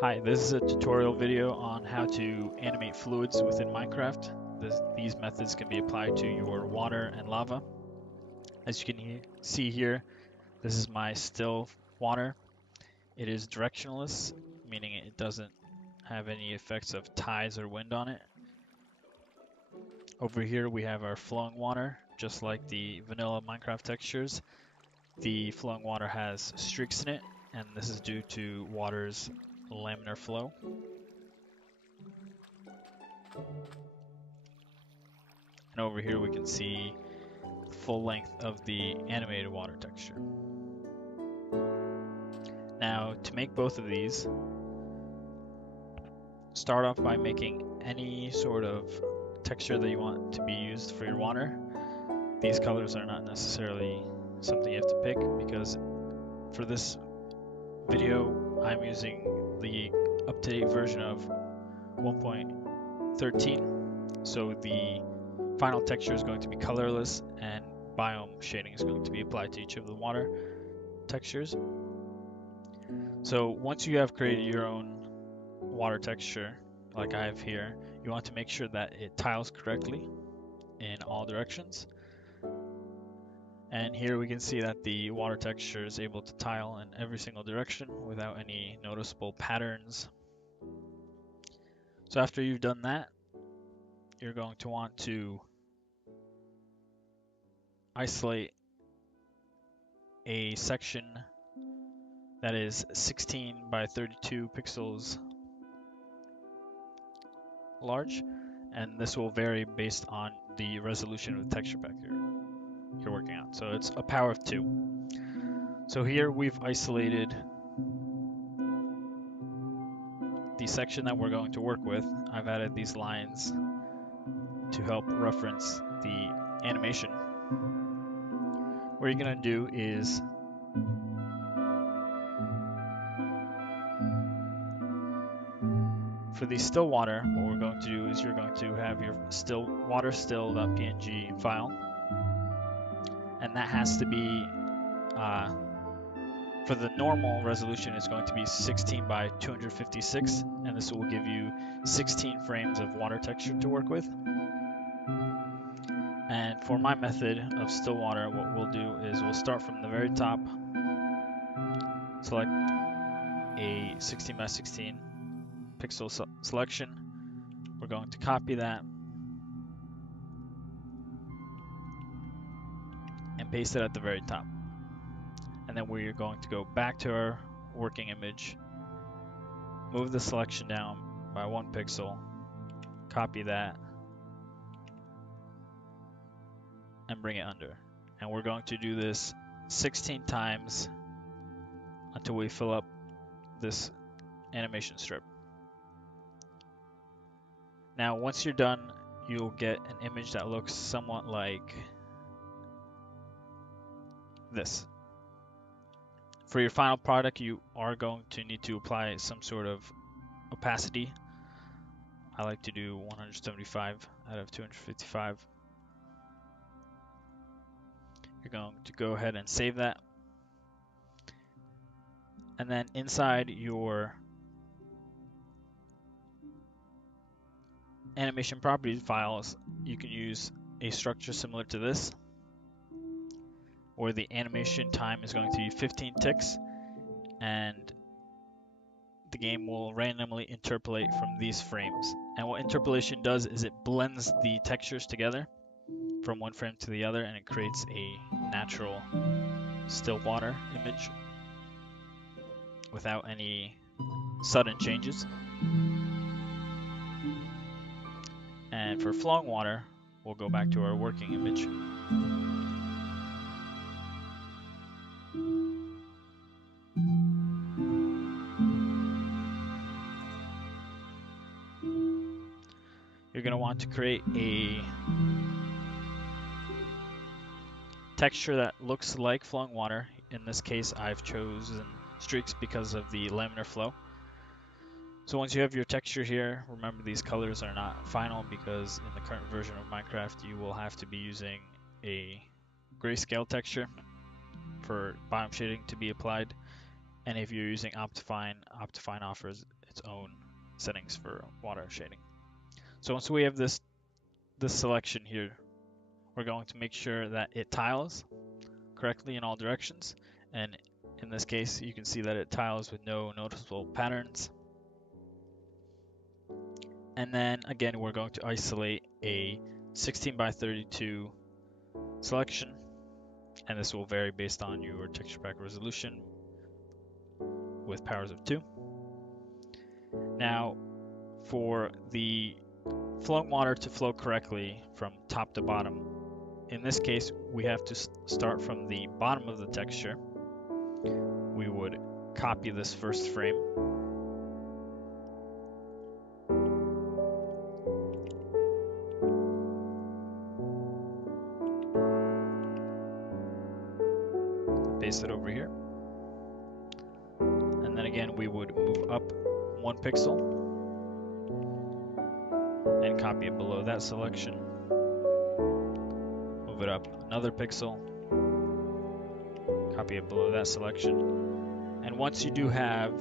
Hi, this is a tutorial video on how to animate fluids within Minecraft. These methods can be applied to your water and lava. As you can see here, this is my still water. It is directionless, meaning it doesn't have any effects of tides or wind on it. Over here we have our flowing water, just like the vanilla Minecraft textures. The flowing water has streaks in it, and this is due to water's laminar flow. And over here we can see the full length of the animated water texture. Now, to make both of these, start off by making any sort of texture that you want to be used for your water. These colors are not necessarily something you have to pick because for this video I'm using the up-to-date version of 1.13, so the final texture is going to be colorless and biome shading is going to be applied to each of the water textures. So once you have created your own water texture, like I have here, you want to make sure that it tiles correctly in all directions. And here we can see that the water texture is able to tile in every single direction without any noticeable patterns. So after you've done that, you're going to want to isolate a section that is 16 by 32 pixels large, and this will vary based on the resolution of the texture pack you're working on. So it's a power of 2. So here we've isolated the section that we're going to work with. I've added these lines to help reference the animation. What you're going to do is for the still water, what we're going to do is you're going to have your still water still.png file, and that has to be for the normal resolution, it's going to be 16 by 256, and this will give you 16 frames of water texture to work with. And for my method of still water, what we'll do is we'll start from the very top, select a 16 by 16 pixel selection. We're going to copy that and paste it at the very top. And then we're going to go back to our working image, move the selection down by 1 pixel, copy that, and bring it under. And we're going to do this 16 times until we fill up this animation strip. Now, once you're done, you'll get an image that looks somewhat like this. For your final product, you are going to need to apply some sort of opacity. I like to do 175 out of 255. You're going to go ahead and save that. And then inside your animation properties files, you can use a structure similar to this, where the animation time is going to be 15 ticks, and the game will randomly interpolate from these frames. And what interpolation does is it blends the textures together from one frame to the other, and it creates a natural still water image without any sudden changes. And for flowing water, we'll go back to our working image. You're going to want to create a texture that looks like flowing water. In this case, I've chosen streaks because of the laminar flow. So once you have your texture here, remember these colors are not final because in the current version of Minecraft, you will have to be using a grayscale texture for biome shading to be applied. And if you're using Optifine, Optifine offers its own settings for water shading. So once we have this selection here, we're going to make sure that it tiles correctly in all directions, and in this case you can see that it tiles with no noticeable patterns. And then again, we're going to isolate a 16 by 32 selection, and this will vary based on your texture pack resolution with powers of 2. Now, for the flowing water to flow correctly from top to bottom, in this case we have to start from the bottom of the texture. We would copy this first frame, paste it over here, and then again we would move up 1 pixel and copy it below that selection, move it up another pixel, copy it below that selection. And once you do have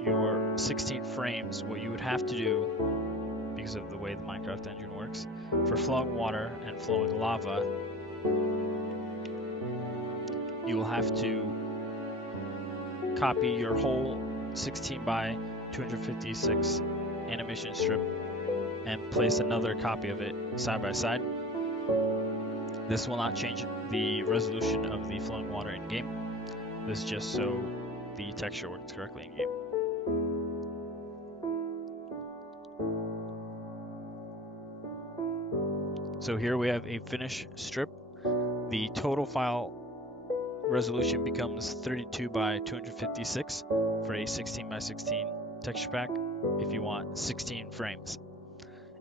your 16 frames, what you would have to do, because of the way the Minecraft engine works, for flowing water and flowing lava, you will have to copy your whole 16 by 256 animation strip and place another copy of it side by side. This will not change the resolution of the flowing water in game. This is just so the texture works correctly in game. So here we have a finished strip. The total file resolution becomes 32 by 256 for a 16 by 16 texture pack if you want 16 frames.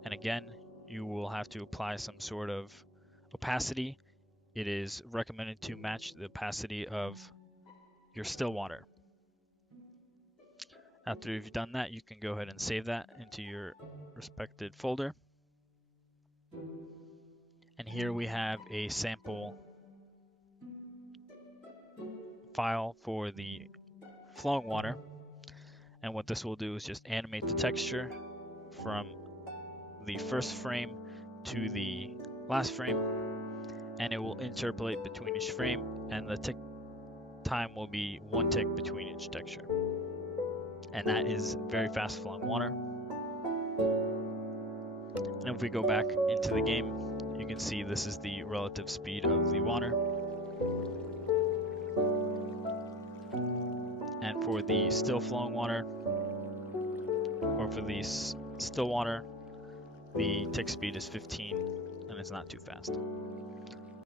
And again, you will have to apply some sort of opacity. It is recommended to match the opacity of your still water. After you've done that, you can go ahead and save that into your respected folder. And here we have a sample file for the flowing water, and what this will do is just animate the texture from the first frame to the last frame, and it will interpolate between each frame, and the tick time will be 1 tick between each texture, and that is very fast flowing water. And if we go back into the game, you can see this is the relative speed of the water. And for the still flowing water, or for the still water, the tick speed is 15, and it's not too fast.